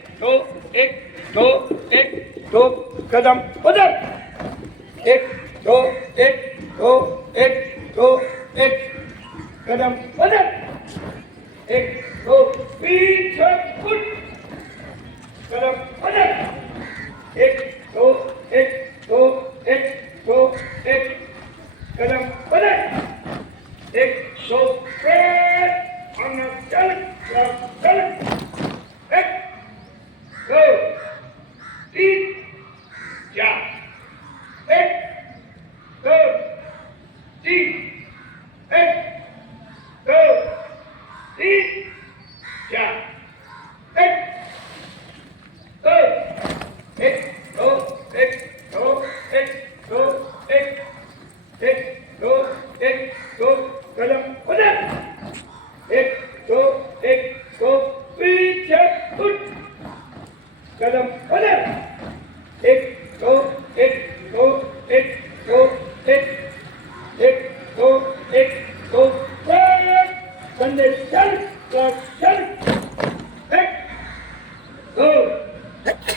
दो एक दो एक दो कदम उधर एक दो एक दो एक दो एक कदम उधर एक दो पीछे फुट कदम उधर एक दो एक दो एक दो एक कदम उधर एक दो पेट और चल चल एक दो तीन चार एक दो तीन एक दो तीन चार एक दो एक दो एक दो एक दो एक एक दो एक दो कदम उधर एक दो पीछे फुट कदम उधर एक दो एक दो एक दो एक एक दो एक दो कंधे चल चल एक दो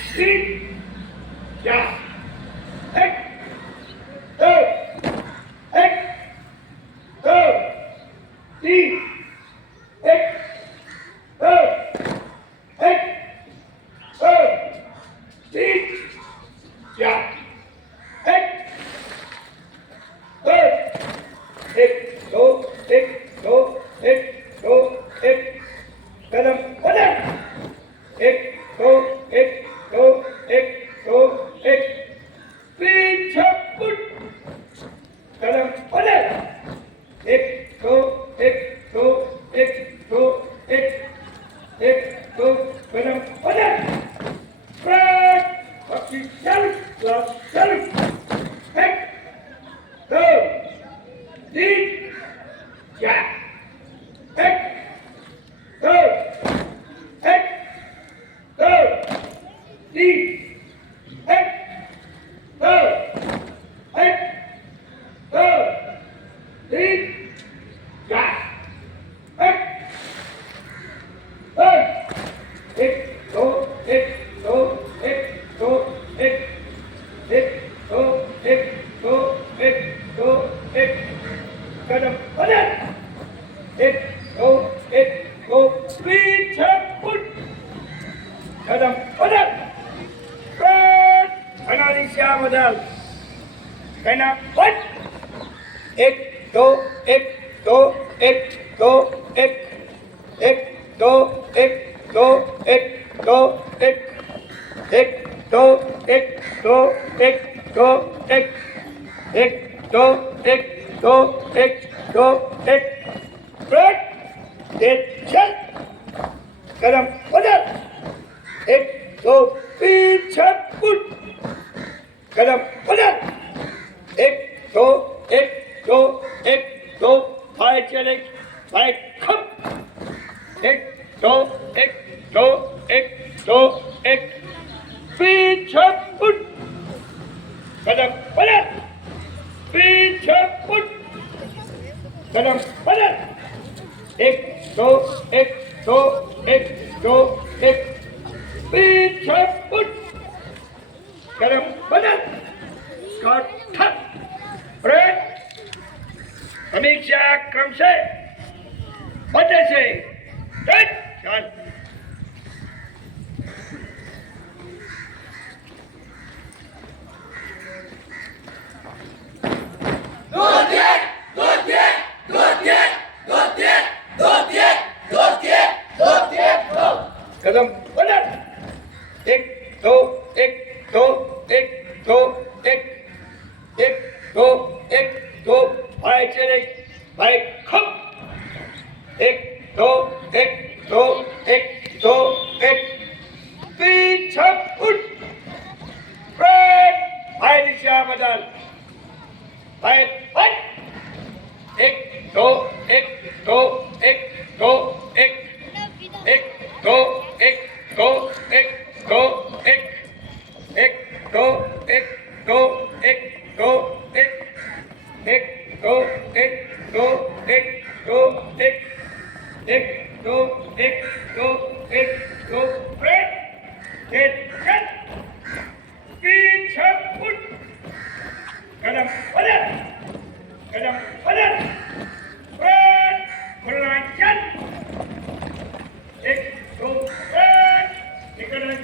तीन चार एक दो एक दो तीन एक दो एक दो तीन चार एक दो एक दो एक दो एक दो एक कदम उधर एक दो एक दो एक दो एक पीछे फुट कदम उधर एक दो एक दो एक दो एक एक दो कदम उधर ब्रेक बाकी चल चल एक दो तीन चार एक दो एक दो तीन एक दो एक दो तीन चार एक दो एक दो एक दो एक दो एक एक दो एक दो एक दो एक कदम उधर एक दो पीछे फुट कदम उधर अनाली श्याम उधर कहना फट एक दो एक दो एक दो एक एक दो एक दो एक दो एक एक दो एक दो एक दो एक एक दो एक दो एक दो एक ब्रेक एक चल कदम उधर एक दो पीछे फुट कदम उधर एक दो एक दो एक दो भाई चले भाई खप एक दो एक दो एक दो एक पीछे फुट कदम उधर पीछे फुट कदम उधर एक दो एक दो एक दो एक पीछे फुट कदम उधर काठ ब्रेक समीक्षा क्रम से बचे से चल कदम उधर एक दो एक दो एक दो एक एक दो एक दो भाई चले भाई खप एक दो एक दो एक दो एक पीछे फुट ब्रेक भाई दिशा बदल भाई फट एक दो एक दो एक दो एक एक दो एक दो एक दो एक एक दो एक दो एक दो एक एक दो एक दो एक दो एक एक दो एक दो एक दो ब्रेक Get. पीछे फुट. कदम पलट. कदम पलट. फ्रंट. खुला चल. एक दो फ्रंट. इकडे